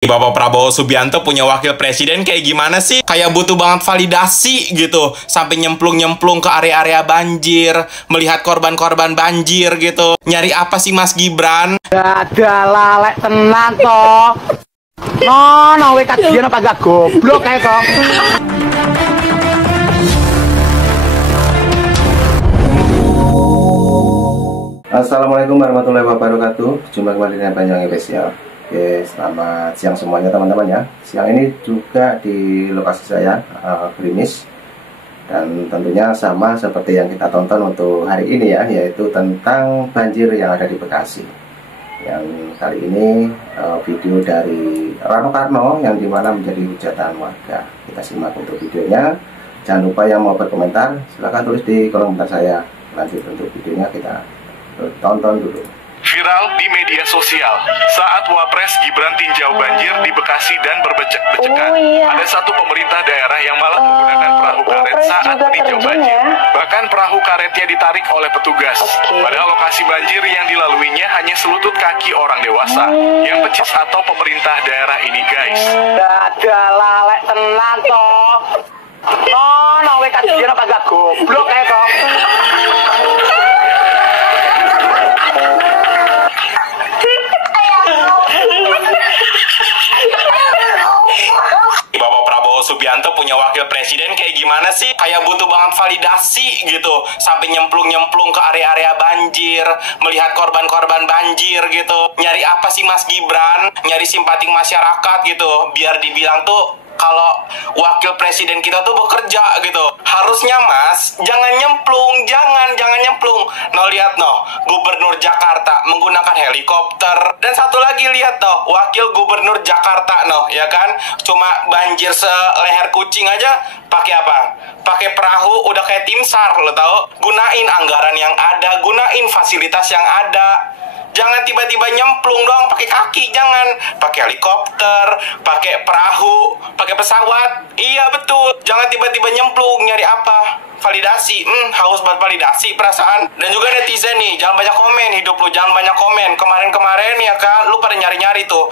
Bapak Prabowo Subianto punya wakil presiden kayak gimana sih? Kayak butuh banget validasi gitu. Sampai nyemplung-nyemplung ke area-area banjir, melihat korban-korban banjir gitu. Nyari apa sih Mas Gibran? Ada lalek tenang toh. No, we kajian apa gak goblok kayak toh. Assalamualaikum warahmatullahi wabarakatuh. Jumpa kembali dengan Panjang Spesial. Oke, selamat siang semuanya teman-teman ya. Siang ini juga di lokasi saya, Grimis. Dan tentunya sama seperti yang kita tonton untuk hari ini ya, yaitu tentang banjir yang ada di Bekasi. Yang kali ini video dari Rano Karno yang dimana menjadi hujatan warga. Kita simak untuk videonya. Jangan lupa yang mau berkomentar, silahkan tulis di kolom komentar saya. Lanjut untuk videonya kita tonton dulu. Viral di media sosial saat Wapres Gibran tinjau banjir di Bekasi dan berbecek-becekan. Ada satu pemerintah daerah yang malah menggunakan perahu karet saat meninjau banjir. Bahkan perahu karetnya ditarik oleh petugas. Padahal lokasi banjir yang dilaluinya hanya selutut kaki orang dewasa. Yang pecis atau pemerintah daerah ini guys. Ada lalek tenang toh. No, we kajian apa gak goblok kayak toh. Bapak Prabowo Subianto punya wakil presiden kayak gimana sih? Kayak butuh banget validasi gitu. Sampai nyemplung-nyemplung ke area-area banjir, melihat korban-korban banjir gitu. Nyari apa sih Mas Gibran? Nyari simpati masyarakat gitu. Biar dibilang tuh kalau wakil presiden kita tuh bekerja gitu. Harusnya Mas, jangan nyemplung, jangan nyemplung. No, lihat no, Gubernur Jakarta menggunakan helikopter. Dan satu lagi lihat no, wakil Gubernur Jakarta no, ya kan? Cuma banjir seleher kucing aja pakai apa? Pakai perahu udah kayak tim SAR, lo tau? Gunain anggaran yang ada, gunain fasilitas yang ada. Jangan tiba-tiba nyemplung doang pakai kaki, jangan pakai helikopter, pakai perahu, pakai pesawat. Iya betul, jangan tiba-tiba nyemplung. Nyari apa? Validasi. Haus buat validasi perasaan. Dan juga netizen nih, jangan banyak komen hidup lu, jangan banyak komen. Kemarin-kemarin ya kan, lu pada nyari-nyari tuh.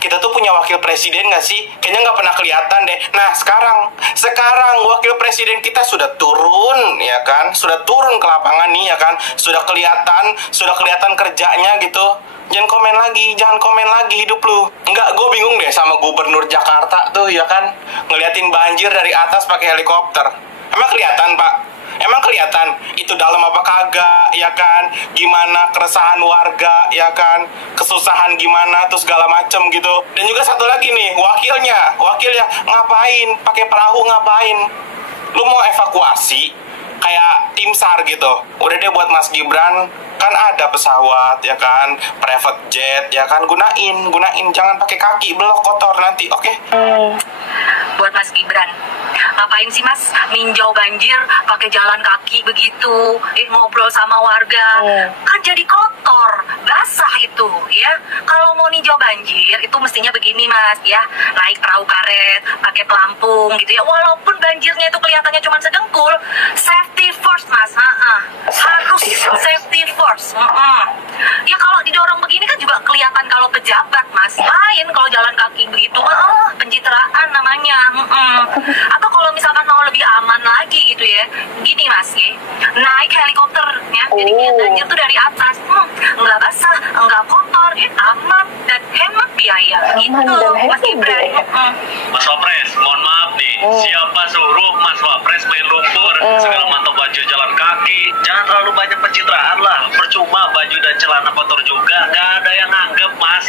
Kita tuh punya wakil presiden gak sih? Kayaknya nggak pernah kelihatan deh. Nah sekarang wakil presiden kita sudah turun ya kan, sudah turun ke lapangan nih ya kan, sudah kelihatan kerjanya gitu. Jangan komen lagi hidup lu. Enggak, gue bingung deh sama Gubernur Jakarta tuh ya kan, ngeliatin banjir dari atas pakai helikopter. Emang kelihatan Pak? Emang kelihatan itu dalam apa kagak ya kan? Gimana keresahan warga ya kan? Kesusahan gimana tuh segala macem gitu. Dan juga satu lagi nih, wakilnya ngapain? Pakai perahu ngapain? Lu mau evakuasi kayak tim SAR gitu. Udah deh buat Mas Gibran, kan ada pesawat ya kan, private jet ya kan, gunain, jangan pakai kaki, belok kotor nanti, oke? Buat Mas Gibran, ngapain sih Mas ninjau banjir pakai jalan kaki begitu, ngobrol sama warga, kan jadi kotor, basah itu ya. Kalau mau ninjau banjir itu mestinya begini Mas ya, naik perahu karet, pakai pelampung gitu ya. Walaupun banjirnya itu kelihatannya cuma sedengkul, safety first Mas, harus safety first. Ya kalau didorong begini kan juga kelihatan kalau pejabat Mas. Lain kalau jalan kaki begitu, pencitraan namanya. Atau kalau misalkan mau lebih aman lagi gitu ya, gini Mas ya, naik helikopter ya, jadi lihat banjir tuh dari atas, nggak basah, nggak kotor, aman dan hemat biaya gitu Mas Gibran. Mas Wapres, mohon maaf nih, siapa suruh Mas Wapres main lumpur, segala mantap baju jalan kaki. Jangan terlalu banyak pencitraan lah, percuma baju dan celana kotor juga, gak ada yang anggap Mas.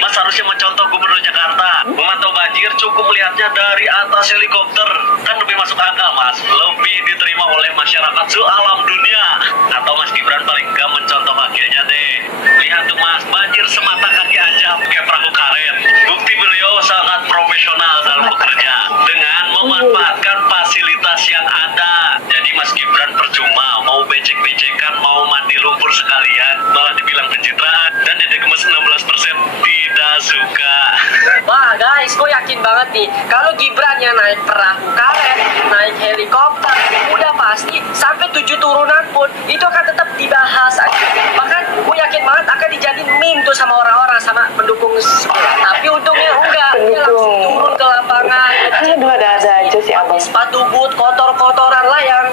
Mas harusnya mencontoh Gubernur Jakarta, memantau banjir cukup melihatnya dari atas helikopter, kan lebih masuk akal Mas, lebih diterima oleh masyarakat sealam dunia. Atau Mas Gibran paling gak mencontoh wakilnya deh. Lihat tuh Mas, banjir semata kaki aja pakai perahu karet. Bukti beliau sangat profesional dalam bekerja dengan memanfaatkan fasilitas yang ada. Jadi Mas Gibran percuma mau becek-becekan, mau mandi lumpur sekalian, malah dibilang pencitraan, dan Dede Gemes 16% tidak suka. Wah guys, Sopres, gue yakin banget nih, kalau Gibran yang naik perahu karet, naik helikopter, udah pasti sampai 7 turunan pun itu akan tetap dibahas aja. Bahkan gue yakin banget akan dijadiin meme tuh sama orang-orang, sama pendukung sekolah. Tapi untungnya enggak, dia langsung turun ke lapangan. Aduh, ada aja sih abang. Sepatu boot kotor-kotoran lah yang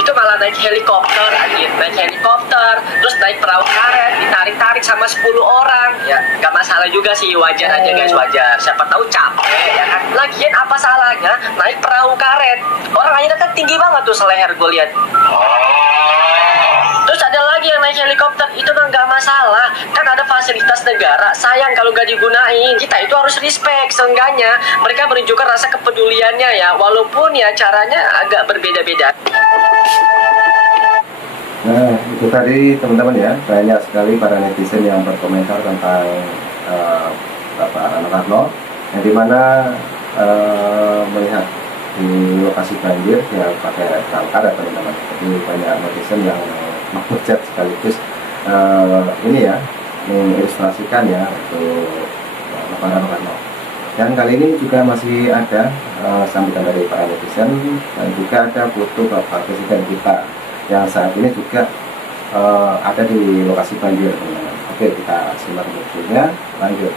itu malah naik helikopter aja, naik helikopter, terus naik perahu karet, ditarik-tarik sama 10 orang. Ya, nggak masalah juga sih, wajar aja guys, wajar. Siapa tahu capek, ya kan? Lagian apa salahnya naik perahu karet? Orang aja kan tinggi banget tuh seleher gue lihat. Terus ada lagi yang naik helikopter, itu mah nggak masalah. Kan ada fasilitas negara, sayang kalau nggak digunain. Kita itu harus respect, seenggaknya mereka menunjukkan rasa kepeduliannya ya, walaupun ya caranya agak berbeda-beda. Nah, itu tadi teman-teman ya, banyak sekali para netizen yang berkomentar tentang Bapak Rano Karno, yang dimana melihat di lokasi banjir ya pakai perahu karet teman-teman. Jadi banyak netizen yang mengucap sekaligus ini ya, mengilustrasikan ya untuk Bapak Rano Karno. Dan kali ini juga masih ada sambutan dari para netizen, dan juga ada foto Bapak Presiden kita yang saat ini juga ada di lokasi banjir teman-teman. Oke, kita simak videonya, lanjut.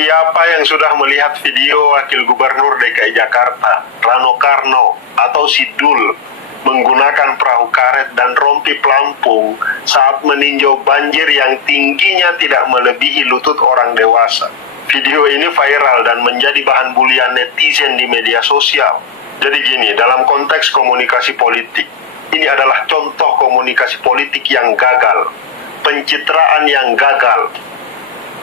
Siapa yang sudah melihat video Wakil Gubernur DKI Jakarta, Rano Karno atau Sidul, menggunakan perahu karet dan rompi pelampung saat meninjau banjir yang tingginya tidak melebihi lutut orang dewasa? Video ini viral dan menjadi bahan bulian netizen di media sosial. Jadi gini, dalam konteks komunikasi politik, ini adalah contoh komunikasi politik yang gagal, pencitraan yang gagal.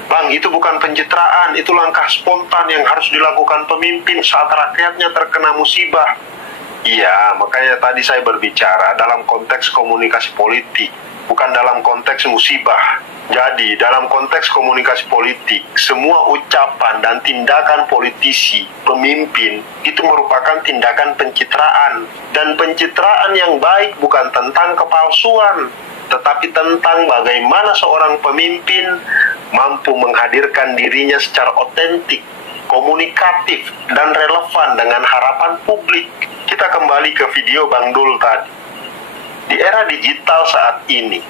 Bang, itu bukan pencitraan, itu langkah spontan yang harus dilakukan pemimpin saat rakyatnya terkena musibah. Iya, makanya tadi saya berbicara dalam konteks komunikasi politik, bukan dalam konteks musibah. Jadi, dalam konteks komunikasi politik, semua ucapan dan tindakan politisi, pemimpin, itu merupakan tindakan pencitraan. Dan pencitraan yang baik bukan tentang kepalsuan, tetapi tentang bagaimana seorang pemimpin mampu menghadirkan dirinya secara otentik, komunikatif, dan relevan dengan harapan publik. Kita kembali ke video Bang Dul tadi. Di era digital saat ini,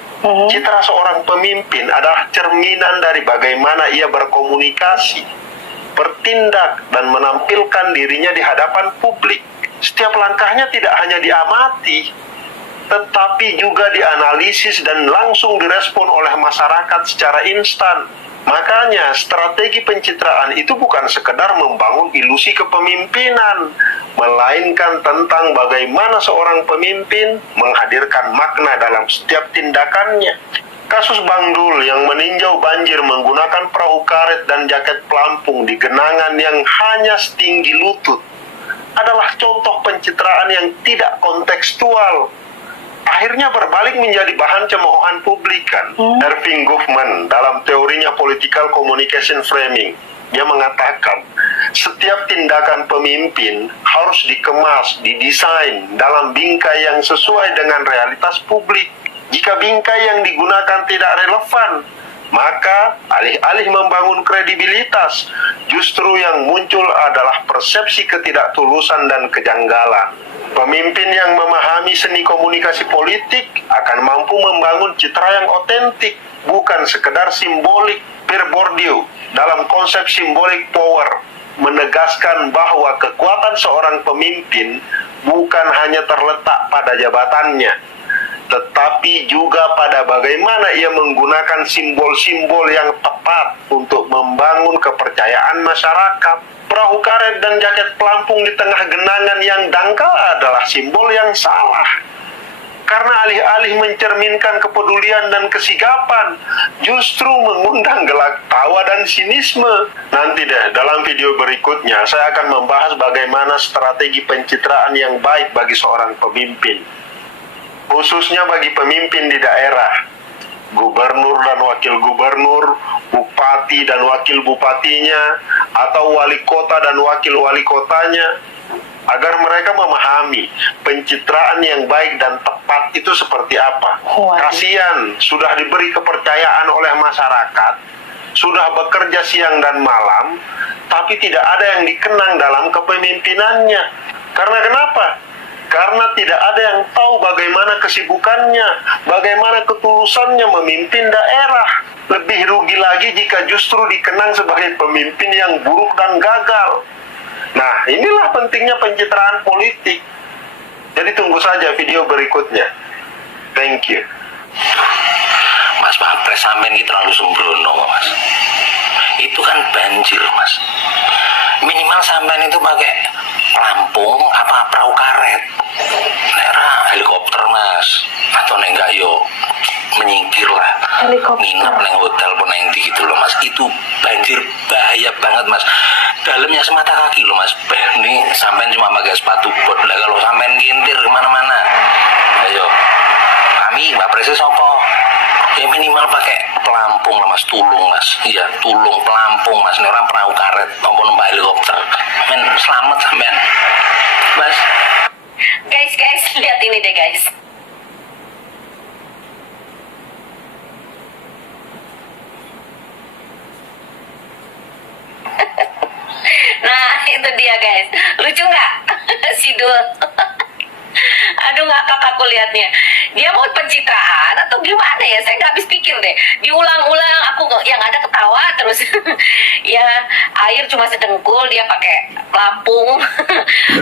citra seorang pemimpin adalah cerminan dari bagaimana ia berkomunikasi, bertindak, dan menampilkan dirinya di hadapan publik. Setiap langkahnya tidak hanya diamati, tetapi juga dianalisis dan langsung direspon oleh masyarakat secara instan. Makanya strategi pencitraan itu bukan sekedar membangun ilusi kepemimpinan, melainkan tentang bagaimana seorang pemimpin menghadirkan makna dalam setiap tindakannya. Kasus Bang Dul yang meninjau banjir menggunakan perahu karet dan jaket pelampung di genangan yang hanya setinggi lutut adalah contoh pencitraan yang tidak kontekstual. Akhirnya berbalik menjadi bahan cemoohan publik kan. Irving Goffman dalam teorinya political communication framing, dia mengatakan setiap tindakan pemimpin harus dikemas, didesain dalam bingkai yang sesuai dengan realitas publik. Jika bingkai yang digunakan tidak relevan, maka alih-alih membangun kredibilitas, justru yang muncul adalah persepsi ketidaktulusan dan kejanggalan. Pemimpin yang memahami seni komunikasi politik akan mampu membangun citra yang otentik, bukan sekedar simbolik. Pierre Bourdieu dalam konsep simbolik power menegaskan bahwa kekuatan seorang pemimpin bukan hanya terletak pada jabatannya, tetapi juga pada bagaimana ia menggunakan simbol-simbol yang tepat untuk membangun kepercayaan masyarakat. Perahu karet dan jaket pelampung di tengah genangan yang dangkal adalah simbol yang salah. Karena alih-alih mencerminkan kepedulian dan kesigapan, justru mengundang gelak tawa dan sinisme. Nanti deh, dalam video berikutnya, saya akan membahas bagaimana strategi pencitraan yang baik bagi seorang pemimpin. Khususnya bagi pemimpin di daerah, gubernur dan wakil gubernur, bupati dan wakil bupatinya, atau wali kota dan wakil wali kotanya, agar mereka memahami pencitraan yang baik dan tepat itu seperti apa. Kasihan, sudah diberi kepercayaan oleh masyarakat, sudah bekerja siang dan malam, tapi tidak ada yang dikenang dalam kepemimpinannya. Karena kenapa? Karena tidak ada yang tahu bagaimana kesibukannya, bagaimana ketulusannya memimpin daerah. Lebih rugi lagi jika justru dikenang sebagai pemimpin yang buruk dan gagal. Nah, inilah pentingnya pencitraan politik. Jadi tunggu saja video berikutnya. Thank you. Mas Wapres sampean iki terlalu sembrono, Mas. Itu kan banjir, Mas. Minimal sampean itu pakai pelampung apa perahu karet. Nera helikopter, Mas. Atau nek enggak yo menyingkir lah. Nginap neng hotel pun neng di gitu loh, Mas. Itu banjir bahaya banget, Mas. Dalamnya semata kaki loh, Mas. Ini sampean cuma pakai sepatu bot lah, kalau sampean gintir kemana-mana. Ayo, kami Mbak Presiden sopo ya minimal pakai pelampung lah, Mas. Tulung, Mas. Iya, tulung pelampung, Mas. Ini orang perahu karet maupun numpak helikopter. Men selamat sampean, Mas. Guys, lihat ini deh, guys. Nah, itu dia, guys. Lucu nggak? Sidul. Aduh, ngakak aku lihatnya. Dia mau pencitraan atau gimana ya? Saya nggak habis pikir deh. Diulang-ulang, aku yang ada ketawa terus. Ya, air cuma sedengkul, dia pakai pelampung.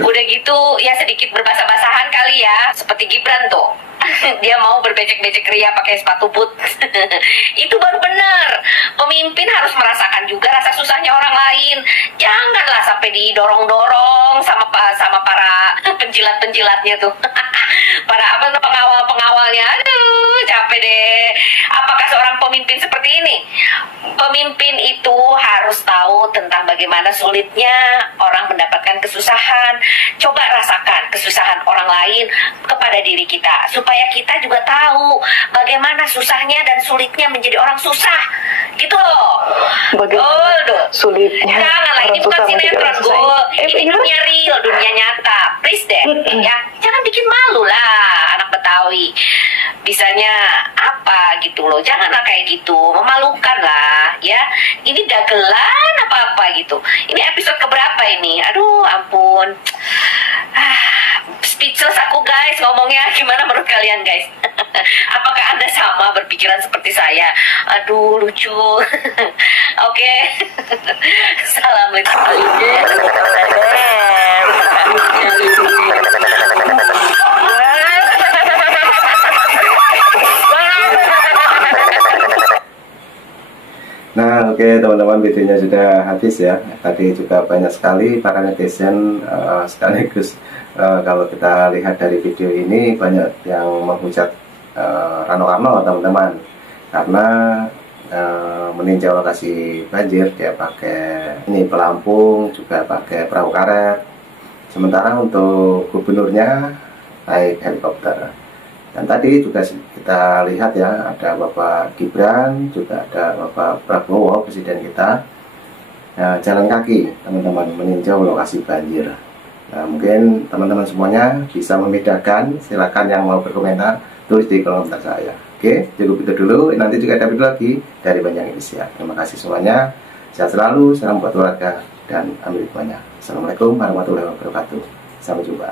Udah gitu, ya sedikit berbasah-basahan kali ya. Seperti Gibran tuh. Dia mau berbecek-becek ria pakai sepatu boot. Itu baru benar. Pemimpin harus merasakan juga rasa susahnya orang lain. Janganlah sampai didorong-dorong sama para penjilat-penjilatnya tuh. Para pengawal-pengawalnya. Aduh, capek deh. Apakah seorang pemimpin seperti ini? Pemimpin itu harus tahu tentang bagaimana sulitnya orang mendapatkan kesusahan. Coba rasakan kesusahan orang lain kepada diri kita, supaya kita juga tahu bagaimana susahnya dan sulitnya menjadi orang susah. Gitu loh. Bagaimana sulitnya? Janganlah, ini bukan sinetron, Gol. Ini dunia real, dunia nyata. Please deh, ya. Jangan bikin malu lah anak Betawi. Bisanya apa gitu loh. Janganlah kayak gitu, memalukan lah, ya. Ini dagelan apa-apa gitu. Ini episode keberapa ini? Aduh, ampun. Speechless aku, guys, ngomongnya. Gimana menurut kalian, guys? Apakah Anda sama berpikiran seperti saya? Aduh, lucu. Oke. Assalamualaikum. Nah, oke teman-teman, videonya sudah habis ya. Tadi juga banyak sekali para netizen sekaligus kalau kita lihat dari video ini banyak yang menghujat Rano Karno, teman-teman, karena meninjau lokasi banjir dia pakai ini pelampung, juga pakai perahu karet. Sementara untuk gubernurnya naik helikopter. Dan tadi juga kita lihat ya, ada Bapak Gibran, juga ada Bapak Prabowo, presiden kita, jalan kaki, teman-teman, meninjau lokasi banjir. Nah, mungkin teman-teman semuanya bisa membedakan. Silakan yang mau berkomentar, tulis di kolom komentar saya. Oke, cukup itu dulu. Nanti juga ada video lagi dari Banjar Indonesia. Terima kasih semuanya. Sehat selalu, salam buat keluarga, dan ambil hikmahnya. Assalamualaikum warahmatullahi wabarakatuh. Sampai jumpa.